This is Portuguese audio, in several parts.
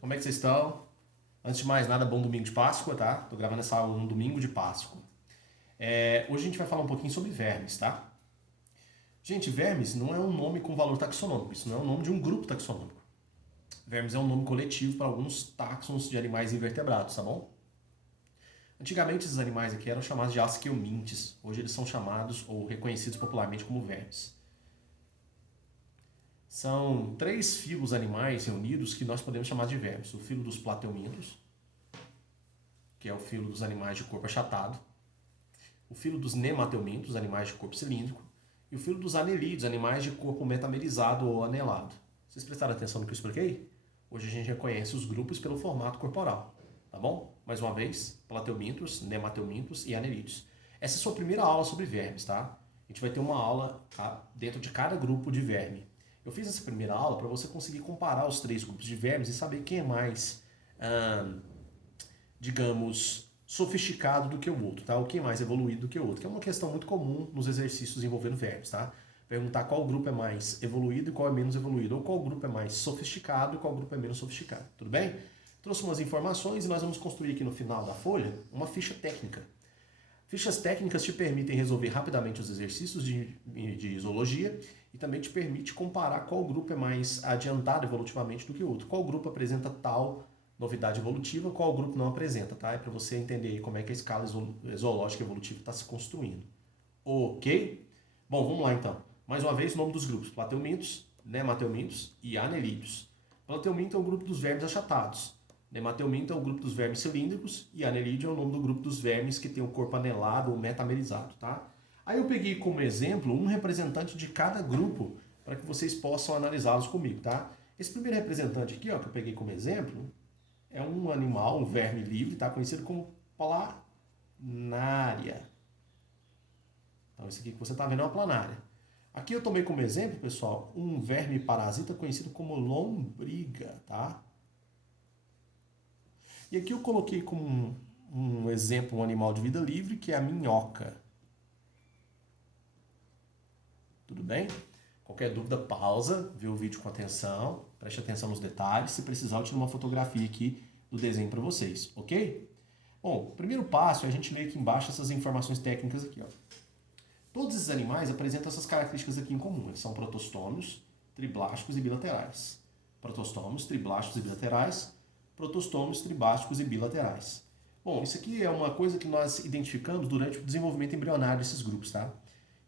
Como é que vocês estão? Antes de mais nada, bom domingo de Páscoa, tá? Tô gravando essa aula no domingo de Páscoa. Hoje a gente vai falar um pouquinho sobre vermes, tá? Gente, vermes não é um nome com valor taxonômico, isso não é o nome de um grupo taxonômico. Vermes é um nome coletivo para alguns táxons de animais invertebrados, tá bom? Antigamente esses animais aqui eram chamados de asqueumintes, hoje eles são chamados ou reconhecidos popularmente como vermes. São três filos animais reunidos que nós podemos chamar de vermes. O filo dos plateumintos, que é o filo dos animais de corpo achatado, o filo dos nemateumintos, animais de corpo cilíndrico, e o filo dos anelídeos, animais de corpo metamerizado ou anelado. Vocês prestaram atenção no que eu expliquei? Hoje a gente reconhece os grupos pelo formato corporal, tá bom? Mais uma vez, plateumintos, nemateumintos e anelídeos. Essa é a sua primeira aula sobre vermes, tá? A gente vai ter uma aula dentro de cada grupo de verme. Eu fiz essa primeira aula para você conseguir comparar os três grupos de vermes e saber quem é mais, digamos, sofisticado do que o outro, tá? O que é mais evoluído do que o outro, que é uma questão muito comum nos exercícios envolvendo vermes, tá? Perguntar qual grupo é mais evoluído e qual é menos evoluído, ou qual grupo é mais sofisticado e qual grupo é menos sofisticado, tudo bem? Trouxe umas informações e nós vamos construir aqui no final da folha uma ficha técnica. Fichas técnicas te permitem resolver rapidamente os exercícios de zoologia e também te permite comparar qual grupo é mais adiantado evolutivamente do que o outro, qual grupo apresenta tal novidade evolutiva, qual grupo não apresenta, tá? É para você entender como é que a escala zoológica evolutiva está se construindo. Ok? Bom, vamos lá então. Mais uma vez, o nome dos grupos: plateumintos, nemateumintos e anelídeos. Plateuminto é o grupo dos vermes achatados. Nemateuminto é o grupo dos vermes cilíndricos e anelídeo é o nome do grupo dos vermes que tem o corpo anelado ou metamerizado, tá? Aí eu peguei como exemplo um representante de cada grupo para que vocês possam analisá-los comigo, tá? Esse primeiro representante aqui, ó, que eu peguei como exemplo, é um animal, um verme livre, tá? Conhecido como planária. Então, esse aqui que você está vendo é uma planária. Aqui eu tomei como exemplo, pessoal, um verme parasita conhecido como lombriga, tá? E aqui eu coloquei como um exemplo um animal de vida livre, que é a minhoca. Tudo bem? Qualquer dúvida, pausa, vê o vídeo com atenção, preste atenção nos detalhes. Se precisar, eu tiro uma fotografia aqui do desenho para vocês, ok? Bom, o primeiro passo é a gente ler aqui embaixo essas informações técnicas aqui, ó. Todos esses animais apresentam essas características aqui em comum. Eles são protostômios, triblásticos e bilaterais. Protostômios, triblásticos e bilaterais. Protostômios, tribásticos e bilaterais. Bom, isso aqui é uma coisa que nós identificamos durante o desenvolvimento embrionário desses grupos, tá?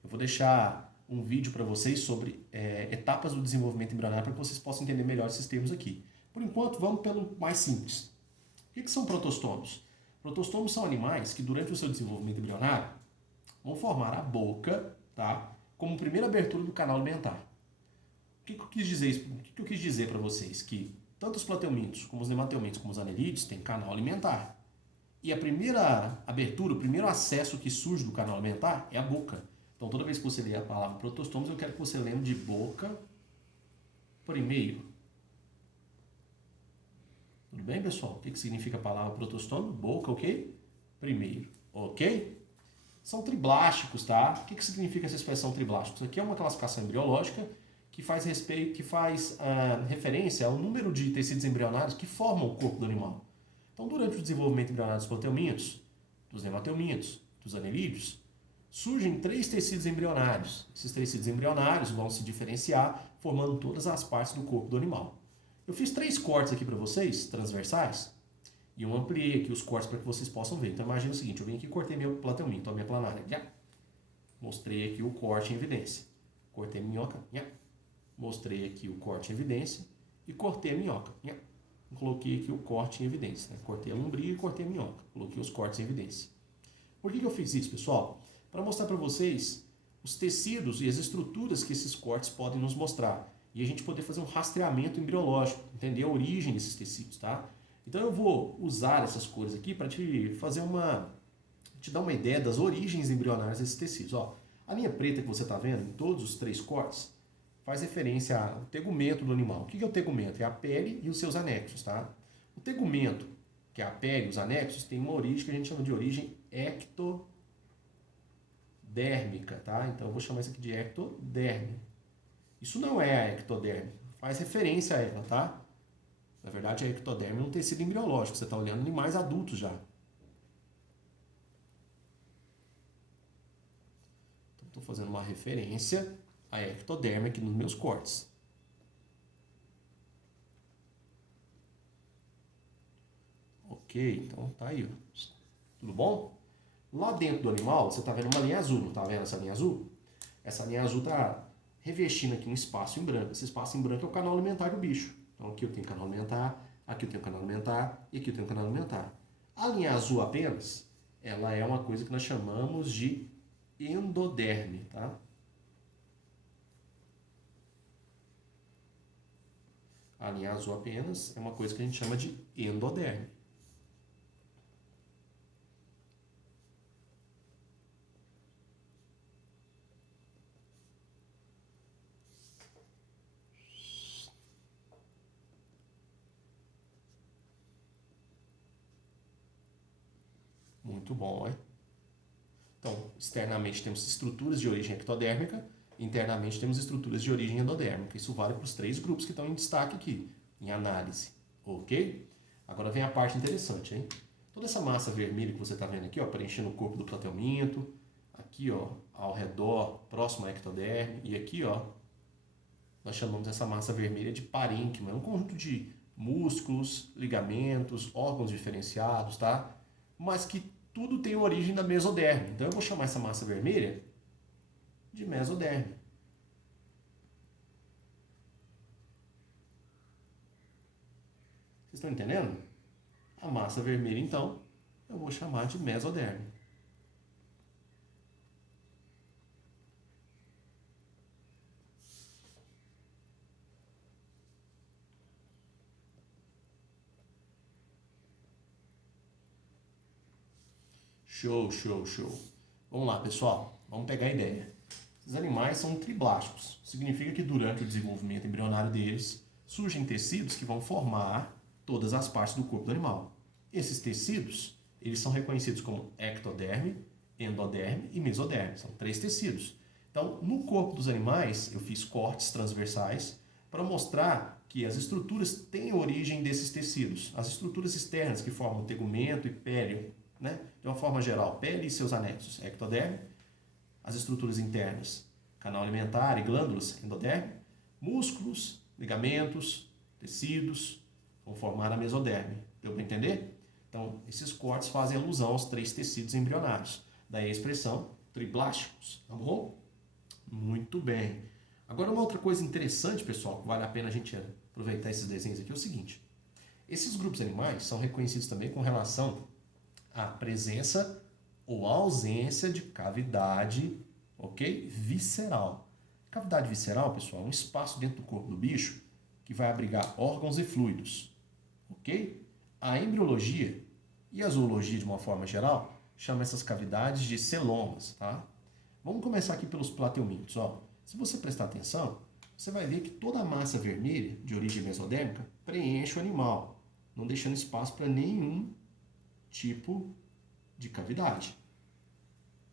Eu vou deixar um vídeo para vocês sobre etapas do desenvolvimento embrionário para que vocês possam entender melhor esses termos aqui. Por enquanto, vamos pelo mais simples. O que são protostômios? Protostômios são animais que, durante o seu desenvolvimento embrionário, vão formar a boca, tá? Como primeira abertura do canal alimentar. O que eu quis dizer, para vocês? Que tanto os plateumintos, como os nemateumintos, como os anelídeos têm canal alimentar. E a primeira abertura, o primeiro acesso que surge do canal alimentar é a boca. Então, toda vez que você ler a palavra protostômios, eu quero que você lembre de boca primeiro. Tudo bem, pessoal? O que significa a palavra protostômio? Boca, ok? Primeiro, ok? São triblásticos, tá? O que significa essa expressão triblásticos? Aqui é uma classificação embriológica que faz referência ao número de tecidos embrionários que formam o corpo do animal. Então, durante o desenvolvimento embrionário dos plateumintos, dos nemateumintos, dos anelídeos, surgem três tecidos embrionários. Esses tecidos embrionários vão se diferenciar, formando todas as partes do corpo do animal. Eu fiz três cortes aqui para vocês, transversais, e eu ampliei aqui os cortes para que vocês possam ver. Então imagina o seguinte, eu vim aqui e cortei meu plateuminto, a minha planária. Já. Mostrei aqui o corte em evidência. Cortei a minhoca. Já. Mostrei aqui o corte em evidência e cortei a minhoca. Já. Coloquei aqui o corte em evidência. Né? Cortei a lombriga e cortei a minhoca. Coloquei os cortes em evidência. Por que eu fiz isso, pessoal? Para mostrar para vocês os tecidos e as estruturas que esses cortes podem nos mostrar. E a gente poder fazer um rastreamento embriológico, entender a origem desses tecidos, tá? Então eu vou usar essas cores aqui para te dar uma ideia das origens embrionárias desses tecidos. Ó, a linha preta que você está vendo em todos os três cortes faz referência ao tegumento do animal. O que é o tegumento? É a pele e os seus anexos, tá? O tegumento, que é a pele e os anexos, tem uma origem que a gente chama de origem ectodérmica, tá? Então eu vou chamar isso aqui de ectoderme. Isso não é a ectoderme, faz referência a ela, tá? Na verdade, a ectoderme é um tecido embriológico. Você está olhando animais adultos já. Então, estou fazendo uma referência à ectoderme aqui nos meus cortes. Ok, então tá aí. Ó. Tudo bom? Lá dentro do animal, você está vendo uma linha azul. Não está vendo essa linha azul? Essa linha azul está revestindo aqui um espaço em branco. Esse espaço em branco é o canal alimentar do bicho. Então aqui eu tenho canal alimentar, aqui eu tenho canal alimentar e aqui eu tenho canal alimentar. A linha azul apenas, ela é uma coisa que nós chamamos de endoderme, tá? A linha azul apenas é uma coisa que a gente chama de endoderme. Muito bom, hein? Então, externamente temos estruturas de origem ectodérmica, internamente temos estruturas de origem endodérmica. Isso vale para os 3 grupos que estão em destaque aqui, em análise. Ok? Agora vem a parte interessante, hein? Toda essa massa vermelha que você está vendo aqui, ó, preenchendo o corpo do platelminto, aqui, ó, ao redor, próximo à ectoderme, e aqui, ó, nós chamamos essa massa vermelha de parênquima. É um conjunto de músculos, ligamentos, órgãos diferenciados, tá? Mas que tudo tem origem da mesoderme. Então eu vou chamar essa massa vermelha de mesoderme. Vocês estão entendendo? A massa vermelha, então, eu vou chamar de mesoderme. Show, show, show. Vamos lá, pessoal. Vamos pegar a ideia. Esses animais são triblásticos. Significa que durante o desenvolvimento embrionário deles, surgem tecidos que vão formar todas as partes do corpo do animal. Esses tecidos, eles são reconhecidos como ectoderme, endoderme e mesoderme. São 3 tecidos. Então, no corpo dos animais, eu fiz cortes transversais para mostrar que as estruturas têm origem desses tecidos. As estruturas externas que formam tegumento e pele, né? De uma forma geral, pele e seus anexos, ectoderme. As estruturas internas, canal alimentar e glândulas, endoderme. Músculos, ligamentos, tecidos, vão formar a mesoderme. Deu para entender? Então, esses cortes fazem alusão aos 3 tecidos embrionários. Daí a expressão triblásticos, tá bom? Muito bem. Agora, uma outra coisa interessante, pessoal, que vale a pena a gente aproveitar esses desenhos aqui, é o seguinte. Esses grupos animais são reconhecidos também com relação à presença ou ausência de cavidade, ok? Visceral. Cavidade visceral, pessoal, é um espaço dentro do corpo do bicho que vai abrigar órgãos e fluidos, ok? A embriologia e a zoologia, de uma forma geral, chama essas cavidades de celomas, tá? Vamos começar aqui pelos plateumintos, ó. Se você prestar atenção, você vai ver que toda a massa vermelha, de origem mesodérmica, preenche o animal, não deixando espaço para nenhum tipo de cavidade.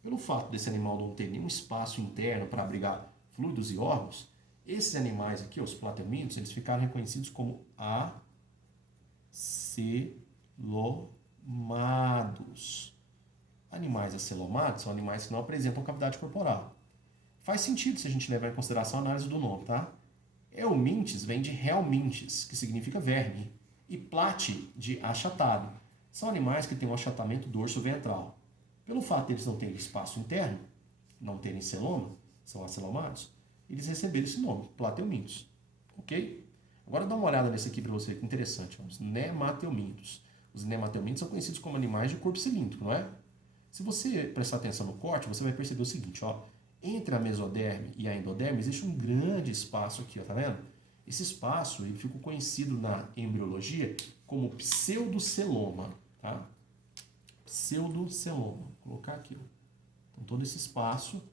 Pelo fato desse animal não ter nenhum espaço interno para abrigar fluidos e órgãos, esses animais aqui, os plateumintos, eles ficaram reconhecidos como acelomados. Animais acelomados são animais que não apresentam cavidade corporal. Faz sentido se a gente levar em consideração a análise do nome, tá? Eumintes vem de helmintes, que significa verme, e plate, de achatado. São animais que têm um achatamento dorso-ventral. Pelo fato de eles não terem espaço interno, não terem celoma, são acelomados, eles receberam esse nome, plateumintos. Ok? Agora dá uma olhada nesse aqui para você, que interessante. Os nemateumintos. Os nemateumintos são conhecidos como animais de corpo cilíndrico, não é? Se você prestar atenção no corte, você vai perceber o seguinte, ó. Entre a mesoderme e a endoderme existe um grande espaço aqui, ó, tá vendo? Esse espaço ele ficou conhecido na embriologia como pseudoceloma, tá? Pseudoceloma. Vou colocar aqui, ó. Então todo esse espaço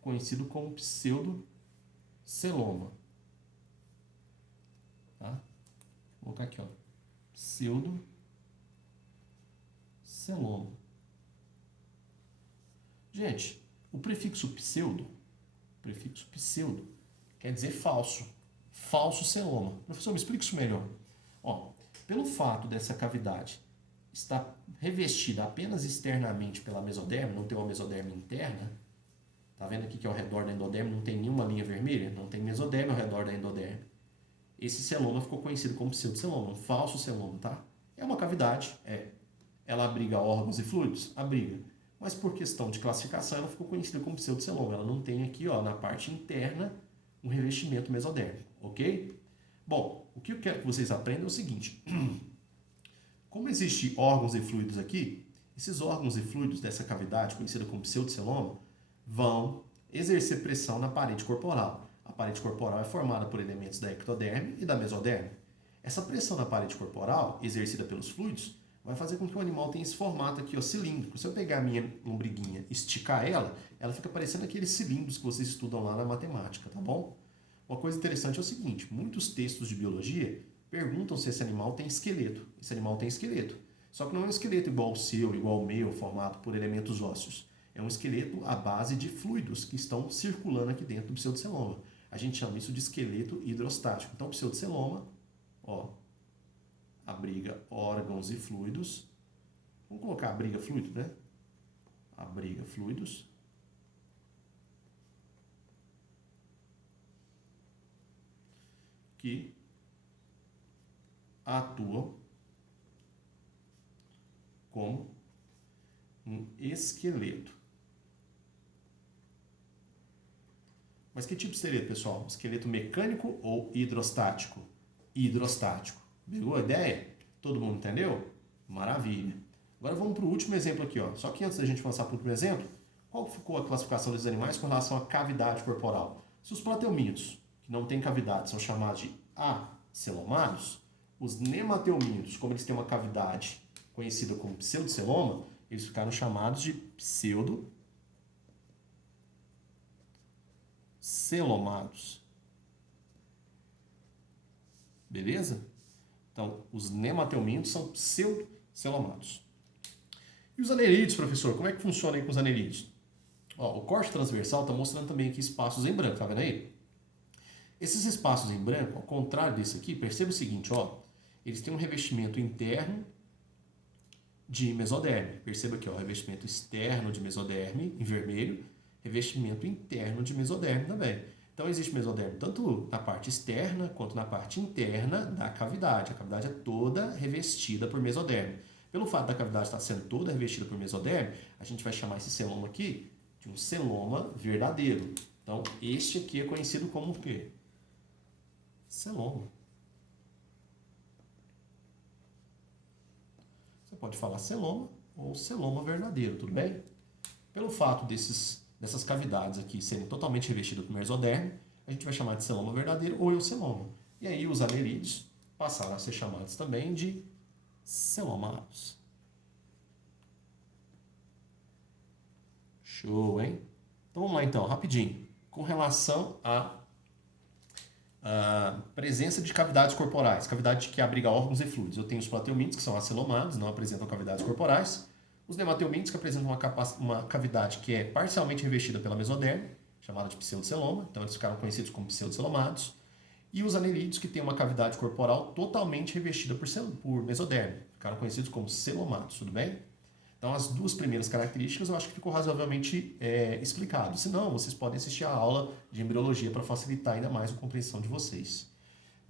conhecido como pseudoceloma. Tá? Vou colocar aqui, ó. Pseudoceloma. Gente, o prefixo pseudo quer dizer falso. Falso celoma. Professor, me explica isso melhor. Ó, pelo fato dessa cavidade estar revestida apenas externamente pela mesoderme, não ter uma mesoderme interna, tá vendo aqui que ao redor da endoderme não tem nenhuma linha vermelha? Não tem mesoderme ao redor da endoderme. Esse celoma ficou conhecido como pseudoceloma, um falso celoma, tá? É uma cavidade, ela abriga órgãos e fluidos? Abriga. Mas por questão de classificação, ela ficou conhecida como pseudoceloma. Ela não tem aqui, ó, na parte interna, um revestimento mesodérmico, ok? Bom, o que eu quero que vocês aprendam é o seguinte. Como existem órgãos e fluidos aqui, esses órgãos e fluidos dessa cavidade, conhecida como pseudoceloma, vão exercer pressão na parede corporal. A parede corporal é formada por elementos da ectoderme e da mesoderme. Essa pressão na parede corporal, exercida pelos fluidos, vai fazer com que o animal tenha esse formato aqui, ó, cilíndrico. Se eu pegar a minha lombriguinha e esticar ela fica parecendo aqueles cilindros que vocês estudam lá na matemática, tá bom? Uma coisa interessante é o seguinte, muitos textos de biologia perguntam se esse animal tem esqueleto. Esse animal tem esqueleto. Só que não é um esqueleto igual ao seu, igual ao meu, formado por elementos ósseos. É um esqueleto à base de fluidos que estão circulando aqui dentro do pseudoceloma. A gente chama isso de esqueleto hidrostático. Então, o pseudoceloma, ó, abriga órgãos e fluidos. Vamos colocar abriga fluido, né? Abriga fluidos. Que atuam como um esqueleto. Mas que tipo de esqueleto, pessoal? Esqueleto mecânico ou hidrostático? Hidrostático. Pegou a ideia? Todo mundo entendeu? Maravilha. Agora vamos para o último exemplo aqui, ó. Só que antes da gente passar para o último exemplo, qual ficou a classificação desses animais com relação à cavidade corporal? Se os plateumintos, que não têm cavidade, são chamados de acelomados, os nematelmintos, como eles têm uma cavidade conhecida como pseudoceloma, eles ficaram chamados de pseudocelomados. Beleza? Então, os nematelmintos são pseudocelomados. E os anelídeos, professor? Como é que funciona aí com os anelídeos? Ó, o corte transversal está mostrando também aqui espaços em branco, tá vendo aí? Esses espaços em branco, ao contrário desse aqui, perceba o seguinte, ó, eles têm um revestimento interno de mesoderme. Perceba aqui, ó, revestimento externo de mesoderme, em vermelho, revestimento interno de mesoderme também. Então, existe mesoderme tanto na parte externa quanto na parte interna da cavidade. A cavidade é toda revestida por mesoderme. Pelo fato da cavidade estar sendo toda revestida por mesoderme, a gente vai chamar esse celoma aqui de um celoma verdadeiro. Então, este aqui é conhecido como o quê? Celoma. Você pode falar celoma ou celoma verdadeiro, tudo bem? Pelo fato dessas cavidades aqui serem totalmente revestidas por mesoderme, a gente vai chamar de celoma verdadeiro ou euceloma. E aí os anelídeos passaram a ser chamados também de celomados. Show, hein? Então vamos lá então, rapidinho. Com relação à presença de cavidades corporais, cavidade que abriga órgãos e fluidos. Eu tenho os plateumintos, que são acelomados, não apresentam cavidades corporais. Os nematelmintos, que apresentam uma cavidade que é parcialmente revestida pela mesoderme, chamada de pseudoceloma, então eles ficaram conhecidos como pseudocelomados. E os anelídeos, que têm uma cavidade corporal totalmente revestida por mesoderme, ficaram conhecidos como celomados, tudo bem? Então, as duas primeiras características eu acho que ficou razoavelmente explicado. Se não, vocês podem assistir a aula de embriologia para facilitar ainda mais a compreensão de vocês.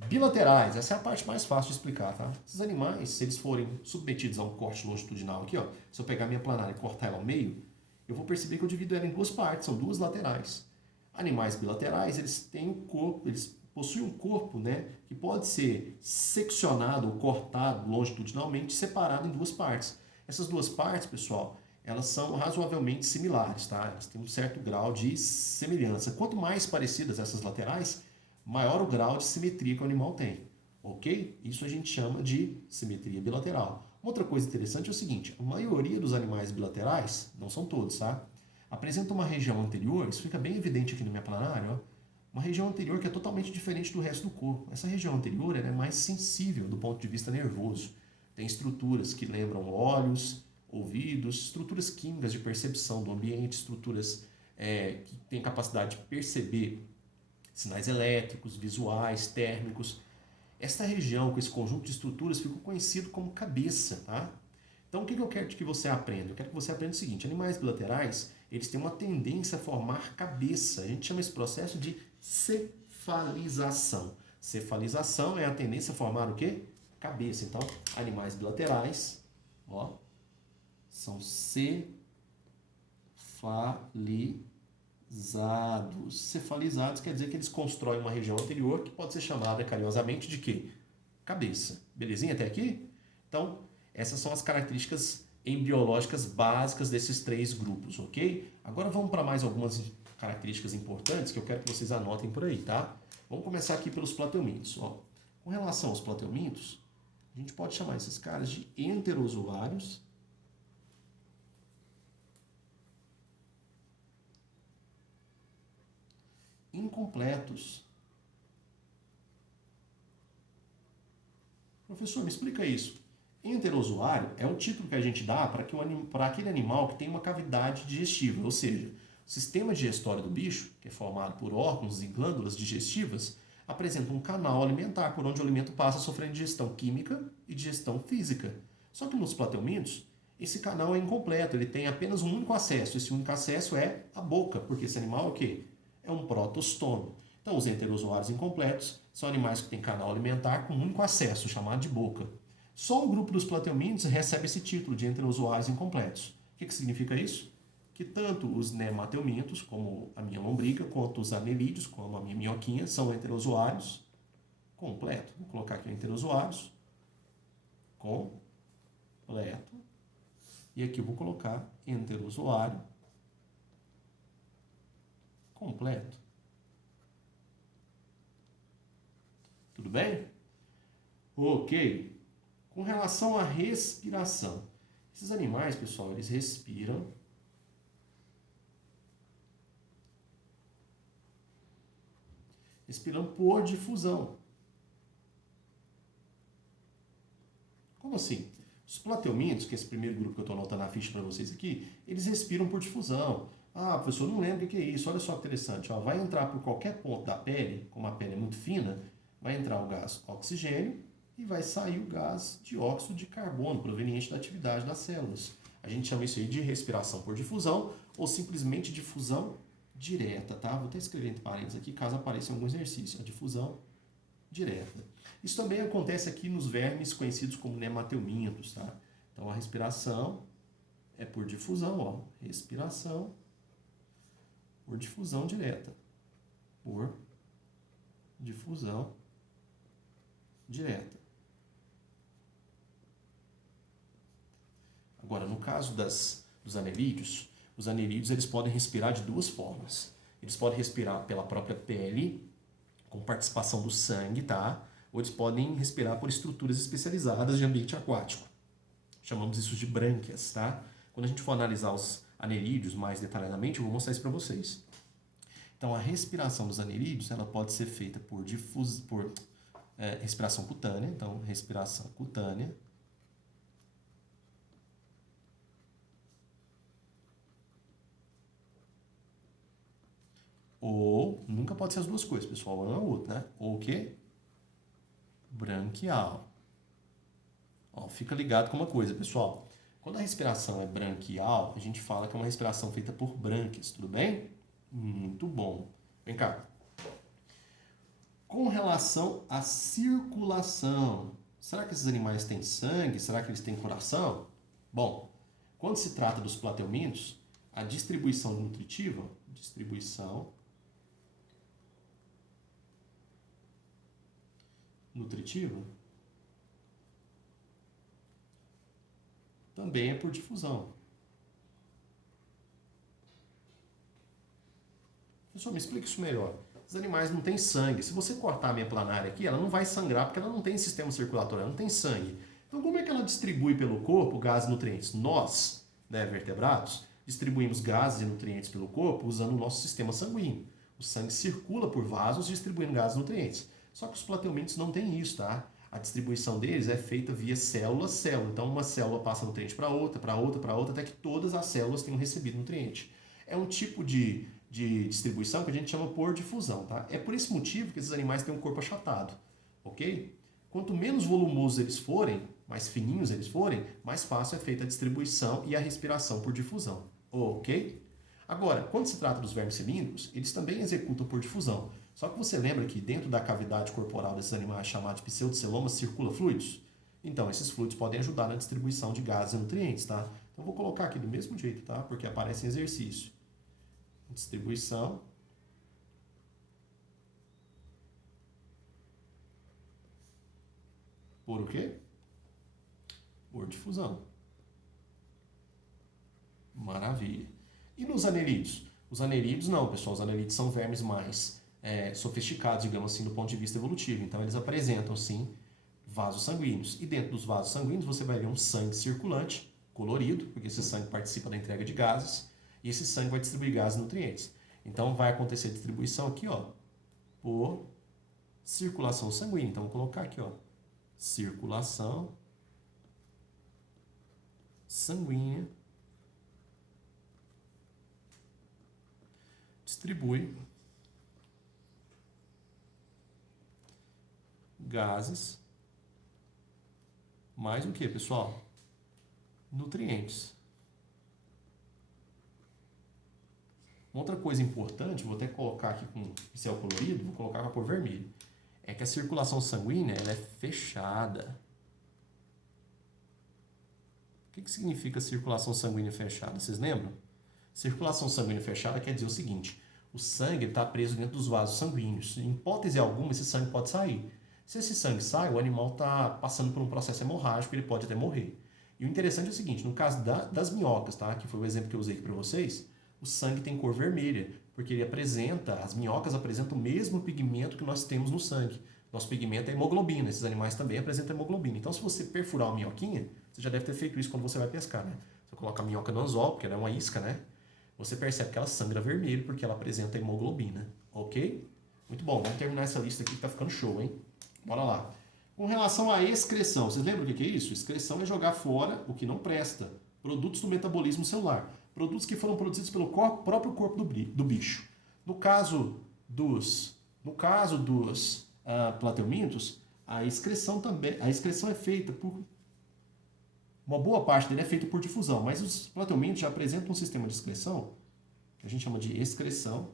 Bilaterais, essa é a parte mais fácil de explicar, tá? Esses animais, se eles forem submetidos a um corte longitudinal aqui, ó, se eu pegar minha planária e cortar ela ao meio, eu vou perceber que eu divido ela em duas partes, são duas laterais. Animais bilaterais, eles têm um corpo, eles possuem um corpo, né, que pode ser seccionado ou cortado longitudinalmente, separado em duas partes. Essas duas partes, pessoal, elas são razoavelmente similares, tá? Elas têm um certo grau de semelhança. Quanto mais parecidas essas laterais, maior o grau de simetria que o animal tem, ok? Isso a gente chama de simetria bilateral. Outra coisa interessante é o seguinte, a maioria dos animais bilaterais, não são todos, tá? Apresenta uma região anterior, isso fica bem evidente aqui na minha planária, ó, uma região anterior que é totalmente diferente do resto do corpo. Essa região anterior ela é mais sensível do ponto de vista nervoso. Tem estruturas que lembram olhos, ouvidos, estruturas químicas de percepção do ambiente, estruturas que têm capacidade de perceber sinais elétricos, visuais, térmicos. Esta região com esse conjunto de estruturas ficou conhecido como cabeça, tá? Então, o que eu quero que você aprenda? Eu quero que você aprenda o seguinte: animais bilaterais, eles têm uma tendência a formar cabeça. A gente chama esse processo de cefalização. Cefalização é a tendência a formar o quê? Cabeça. Então, animais bilaterais, ó, são cefalizados. Cefalizados quer dizer que eles constroem uma região anterior que pode ser chamada carinhosamente de quê? Cabeça. Belezinha até aqui? Então, essas são as características embriológicas básicas desses três grupos, ok? Agora vamos para mais algumas características importantes que eu quero que vocês anotem por aí, tá? Vamos começar aqui pelos plateumintos. Ó. Com relação aos plateumintos, a gente pode chamar esses caras de enterozoários incompletos. Professor, me explica isso. Enterozoário é o título que a gente dá para aquele animal que tem uma cavidade digestiva, ou seja, o sistema digestório do bicho, que é formado por órgãos e glândulas digestivas, apresenta um canal alimentar por onde o alimento passa sofrendo digestão química e digestão física. Só que nos plateumintos, esse canal é incompleto, ele tem apenas um único acesso. Esse único acesso é a boca, porque esse animal é o quê? É um protostômo. Então, os enterozoários incompletos são animais que têm canal alimentar com um único acesso, chamado de boca. Só o grupo dos plateumintos recebe esse título de enterozoários incompletos. O que significa isso? Que tanto os nemateumintos, como a minha lombriga, quanto os anelídeos, como a minha minhoquinha, são enterozoários completos. Vou colocar aqui enterozoários completo. E aqui eu vou colocar enterozoário completo. Tudo bem? Ok. Com relação à respiração. Esses animais, pessoal, eles respiram por difusão. Como assim? Os plateumintos, que é esse primeiro grupo que eu estou anotando na ficha para vocês aqui, eles respiram por difusão. Ah, professor, não lembro o que é isso. Olha só que interessante. Ó, vai entrar por qualquer ponto da pele, como a pele é muito fina, vai entrar o gás oxigênio e vai sair o gás dióxido de carbono, proveniente da atividade das células. A gente chama isso aí de respiração por difusão ou simplesmente difusão direta, tá? Vou até escrever entre parênteses aqui, caso apareça em algum exercício. A difusão direta. Isso também acontece aqui nos vermes conhecidos como nemateumintos, tá? Então, a respiração é por difusão, ó. Respiração por difusão direta. Por difusão direta. Agora, no caso dos anelídeos, os anelídeos eles podem respirar de duas formas. Eles podem respirar pela própria pele, com participação do sangue, tá? Ou eles podem respirar por estruturas especializadas de ambiente aquático. Chamamos isso de brânquias, tá? Quando a gente for analisar os anelídeos mais detalhadamente, eu vou mostrar isso para vocês. Então, a respiração dos anelídeos, ela pode ser feita por respiração cutânea. Então, respiração cutânea. Ou, nunca pode ser as duas coisas, pessoal, uma ou outra, né? Ou o quê? Branquial. Ó, fica ligado com uma coisa, pessoal. Quando a respiração é branquial, a gente fala que é uma respiração feita por brânquias, tudo bem? Muito bom. Vem cá. Com relação à circulação, será que esses animais têm sangue? Será que eles têm coração? Bom, quando se trata dos plateumintos, a distribuição nutritiva também é por difusão. Professor, me explica isso melhor. Os animais não têm sangue. Se você cortar a minha planária aqui, ela não vai sangrar porque ela não tem sistema circulatório, ela não tem sangue. Então, como é que ela distribui pelo corpo gases e nutrientes? Nós, né, vertebrados, distribuímos gases e nutrientes pelo corpo usando o nosso sistema sanguíneo. O sangue circula por vasos distribuindo gases e nutrientes. Só que os plateumintos não têm isso, tá? A distribuição deles é feita via célula a célula. Então, uma célula passa nutriente para outra, até que todas as células tenham recebido nutriente. É um tipo de distribuição que a gente chama por difusão, tá? É por esse motivo que esses animais têm um corpo achatado, ok? Quanto menos volumosos eles forem, mais fininhos eles forem, mais fácil é feita a distribuição e a respiração por difusão. Ok? Agora, quando se trata dos vermes cilíndricos, eles também executam por difusão. Só que você lembra que dentro da cavidade corporal desses animais, chamada de pseudoceloma, circula fluidos? Então, esses fluidos podem ajudar na distribuição de gases e nutrientes, tá? Então, eu vou colocar aqui do mesmo jeito, tá? Porque aparece em exercício. Distribuição por o quê? Por difusão. Maravilha. E nos anelídeos? Os anelídeos não, pessoal. Os anelídeos são vermes mais sofisticados, digamos assim, do ponto de vista evolutivo. Então, eles apresentam, sim, vasos sanguíneos. E dentro dos vasos sanguíneos, você vai ver um sangue circulante, colorido, porque esse sangue participa da entrega de gases, e esse sangue vai distribuir gases e nutrientes. Então, vai acontecer a distribuição aqui, ó, por circulação sanguínea. Então, vou colocar aqui, ó, circulação sanguínea distribui gases mais o que, pessoal? Nutrientes. Outra coisa importante, vou até colocar aqui com pincel colorido, vou colocar com a cor vermelha, é que a circulação sanguínea ela é fechada. O que significa circulação sanguínea fechada? Vocês lembram? Circulação sanguínea fechada quer dizer o seguinte: o sangue está preso dentro dos vasos sanguíneos. Em hipótese alguma, esse sangue pode sair. Se esse sangue sai, o animal está passando por um processo hemorrágico, ele pode até morrer. E o interessante é o seguinte: no caso das minhocas, tá? Que foi o exemplo que eu usei aqui para vocês, o sangue tem cor vermelha, porque ele apresenta, as minhocas apresentam o mesmo pigmento que nós temos no sangue. Nosso pigmento é hemoglobina, esses animais também apresentam hemoglobina. Então, se você perfurar uma minhoquinha, você já deve ter feito isso quando você vai pescar, né? Você coloca a minhoca no anzol, porque ela é uma isca, né? Você percebe que ela sangra vermelho porque ela apresenta hemoglobina, ok? Muito bom, vamos terminar essa lista aqui que tá ficando show, hein? Bora lá. Com relação à excreção, vocês lembram o que é isso? Excreção é jogar fora o que não presta. Produtos do metabolismo celular. Produtos que foram produzidos pelo próprio corpo do bicho. No caso dos plateumintos, a excreção é feita por... Uma boa parte dele é feita por difusão, mas os plateumintos já apresentam um sistema de excreção, que a gente chama de excreção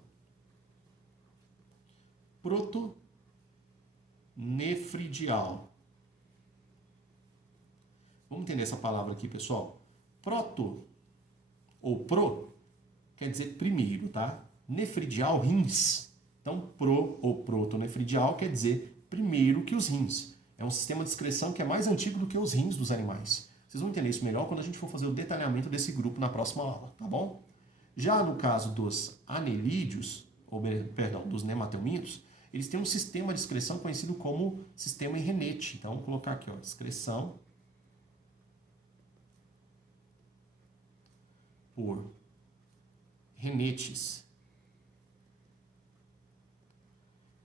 protonefridial. Vamos entender essa palavra aqui, pessoal? Proto ou pro quer dizer primeiro, tá? Nefridial, rins. Então, pro ou protonefridial quer dizer primeiro que os rins. É um sistema de excreção que é mais antigo do que os rins dos animais. Vocês vão entender isso melhor quando a gente for fazer o detalhamento desse grupo na próxima aula, tá bom? Já no caso dos anelídeos, dos nemateumintos, eles têm um sistema de excreção conhecido como sistema em renete. Então, vamos colocar aqui, ó, excreção por renetes.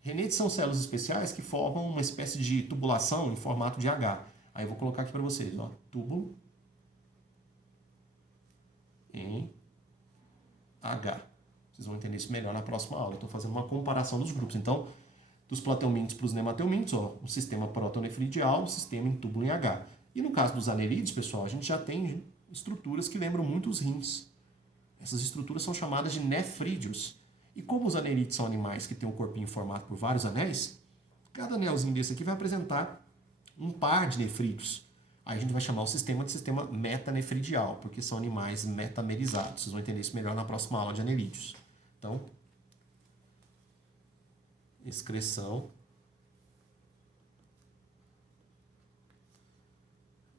Renetes são células especiais que formam uma espécie de tubulação em formato de H. Aí eu vou colocar aqui para vocês, ó, túbulo em H. Vocês vão entender isso melhor na próxima aula. Eu estou fazendo uma comparação dos grupos. Então, dos plateumintos para os nemateumintos, ó, o sistema protonefridial, o sistema em túbulo em H. E no caso dos anelídeos, pessoal, a gente já tem estruturas que lembram muito os rins. Essas estruturas são chamadas de nefrídeos. E como os anelídeos são animais que têm um corpinho formado por vários anéis, cada anelzinho desse aqui vai apresentar um par de nefrídeos. Aí a gente vai chamar o sistema de sistema metanefridial, porque são animais metamerizados. Vocês vão entender isso melhor na próxima aula de anelídeos. Então, excreção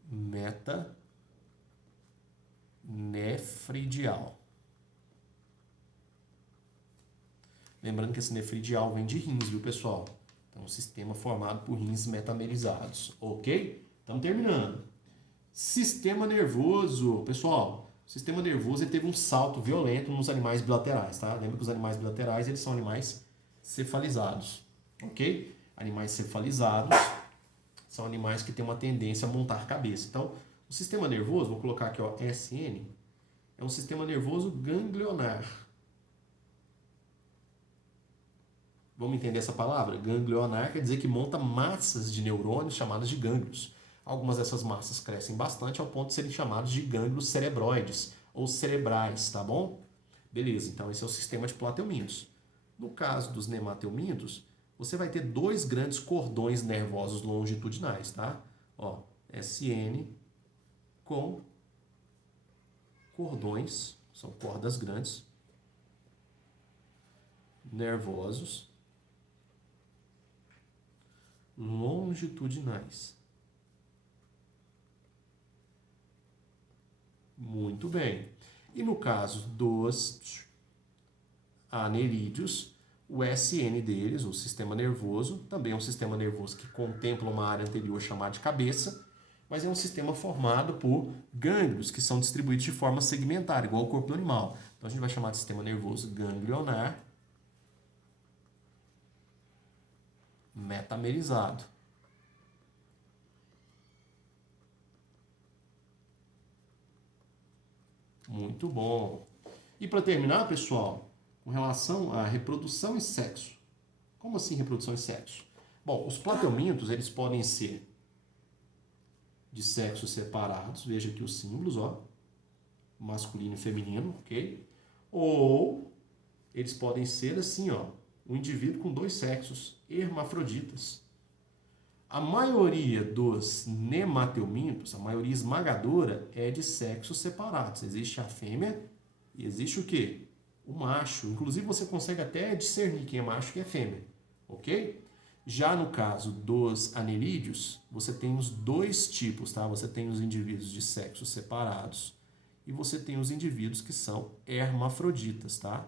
metanefridial. Lembrando que esse nefridial vem de rins, viu, pessoal? Então, um sistema formado por rins metamerizados, ok? Estamos terminando. Sistema nervoso. Pessoal, o sistema nervoso ele teve um salto violento nos animais bilaterais, tá? Lembra que os animais bilaterais eles são animais cefalizados, ok? Animais cefalizados são animais que têm uma tendência a montar cabeça. Então, o sistema nervoso, vou colocar aqui, ó, SN, é um sistema nervoso ganglionar. Vamos entender essa palavra? Ganglionar quer dizer que monta massas de neurônios chamadas de gânglios. Algumas dessas massas crescem bastante ao ponto de serem chamados de gânglios cerebroides ou cerebrais, tá bom? Beleza, então esse é o sistema de plateumintos. No caso dos nemateumintos, você vai ter dois grandes cordões nervosos longitudinais, tá? Ó, SN com cordões, são cordas grandes, nervosos, longitudinais. Muito bem. E no caso dos anerídeos, o SN deles, o sistema nervoso, também é um sistema nervoso que contempla uma área anterior chamada de cabeça, mas é um sistema formado por gânglios que são distribuídos de forma segmentar, igual ao corpo do animal. Então a gente vai chamar de sistema nervoso ganglionar metamerizado. Muito bom. E para terminar, pessoal, com relação à reprodução e sexo. Como assim reprodução e sexo? Bom, os plateumintos, eles podem ser de sexos separados, veja aqui os símbolos, ó, masculino e feminino, ok? Ou eles podem ser assim, ó, um indivíduo com dois sexos, hermafroditas. A maioria dos nemateumintos, a maioria esmagadora, é de sexos separados. Existe a fêmea e existe o quê? O macho. Inclusive você consegue até discernir quem é macho e quem é fêmea, ok? Já no caso dos anerídeos, você tem os dois tipos, tá? Você tem os indivíduos de sexos separados e você tem os indivíduos que são hermafroditas, tá?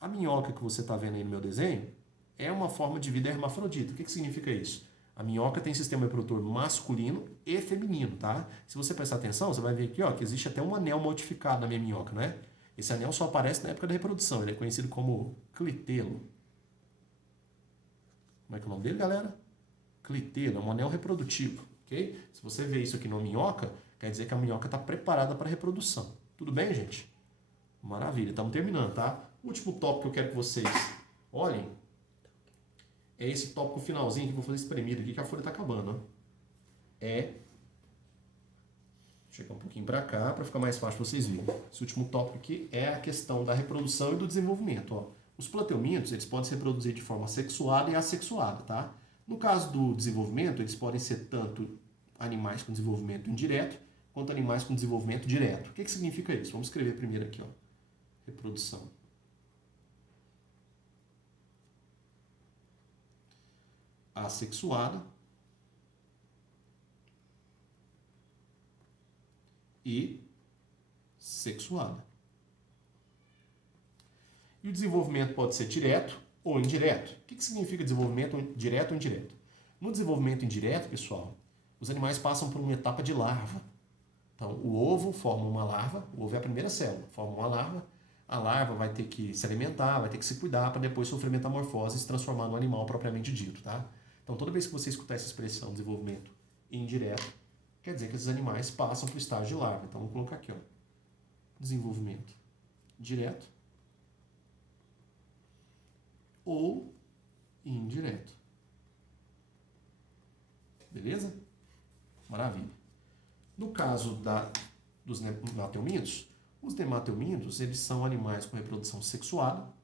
A minhoca que você está vendo aí no meu desenho é uma forma de vida hermafrodita. O que significa isso? A minhoca tem sistema reprodutor masculino e feminino, tá? Se você prestar atenção, você vai ver aqui, ó, que existe até um anel modificado na minha minhoca, não é? Esse anel só aparece na época da reprodução, ele é conhecido como clitelo. Como é que é o nome dele, galera? Clitelo, é um anel reprodutivo, ok? Se você vê isso aqui na minhoca, quer dizer que a minhoca está preparada para a reprodução. Tudo bem, gente? Maravilha, estamos terminando, tá? O último tópico que eu quero que vocês olhem é esse tópico finalzinho que eu vou fazer espremido aqui, que a folha está acabando. Ó. Chegar um pouquinho para cá, para ficar mais fácil para vocês verem. Esse último tópico aqui é a questão da reprodução e do desenvolvimento. Ó. Os plateumintos, eles podem se reproduzir de forma sexuada e assexuada, tá? No caso do desenvolvimento, eles podem ser tanto animais com desenvolvimento indireto, quanto animais com desenvolvimento direto. O que significa isso? Vamos escrever primeiro aqui, ó. Reprodução. Assexuada e sexuada. E o desenvolvimento pode ser direto ou indireto. O que significa desenvolvimento direto ou indireto? No desenvolvimento indireto, pessoal, os animais passam por uma etapa de larva. Então, o ovo forma uma larva, o ovo é a primeira célula, forma uma larva, a larva vai ter que se alimentar, vai ter que se cuidar para depois sofrer metamorfose e se transformar no animal propriamente dito, tá? Então, toda vez que você escutar essa expressão desenvolvimento indireto, quer dizer que esses animais passam para o estágio de larva. Então, vamos colocar aqui, ó, desenvolvimento direto ou indireto. Beleza? Maravilha. No caso dos nemateumintos, os nemateumintos, eles são animais com reprodução sexuada.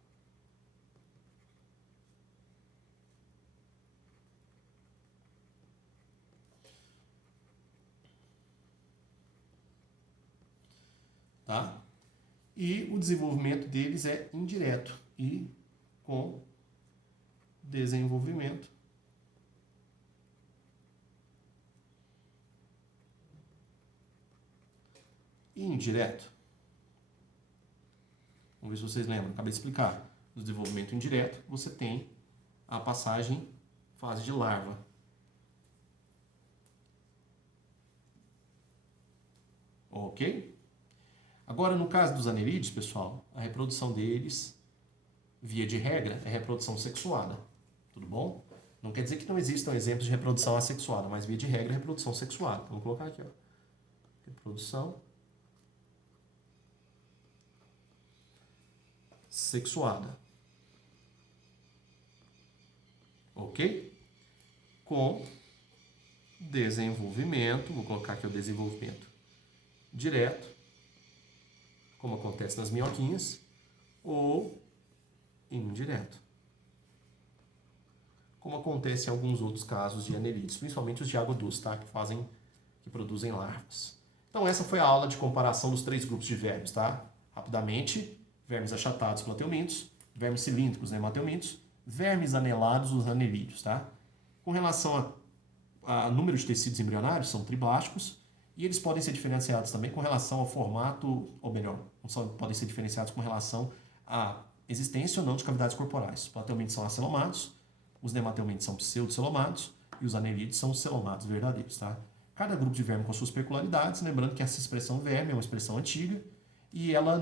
Tá? E o desenvolvimento deles é indireto e com desenvolvimento indireto. Vamos ver se vocês lembram. Acabei de explicar. No desenvolvimento indireto, você tem a passagem fase de larva. Ok? Agora, no caso dos anerídeos, pessoal, a reprodução deles, via de regra, é reprodução sexuada. Tudo bom? Não quer dizer que não existam exemplos de reprodução assexuada, mas via de regra é reprodução sexuada. Vamos colocar aqui, ó. Reprodução sexuada. ok? Com desenvolvimento, vou colocar aqui o desenvolvimento direto, como acontece nas minhoquinhas, ou indireto, como acontece em alguns outros casos de anelídeos, principalmente os de água doce, tá? Que produzem larvas. Então essa foi a aula de comparação dos 3 grupos de vermes, tá? Rapidamente, vermes achatados, plateumintos, vermes cilíndricos, nemateumintos, vermes anelados, os anelídeos, tá? Com relação a número de tecidos embrionários, são triblásticos, e eles podem ser diferenciados também com relação ao formato, ou melhor, podem ser diferenciados com relação à existência ou não de cavidades corporais. Os plateumintos são acelomados, os nemateumintos são pseudocelomados e os anelídeos são celomados verdadeiros, tá? Cada grupo de verme com suas peculiaridades, lembrando que essa expressão verme é uma expressão antiga e ela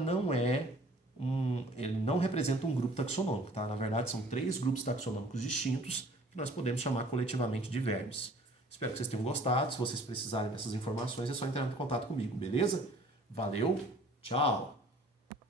ele não representa um grupo taxonômico, tá? Na verdade, são 3 grupos taxonômicos distintos que nós podemos chamar coletivamente de vermes. Espero que vocês tenham gostado. Se vocês precisarem dessas informações, é só entrar em contato comigo, beleza? Valeu, tchau!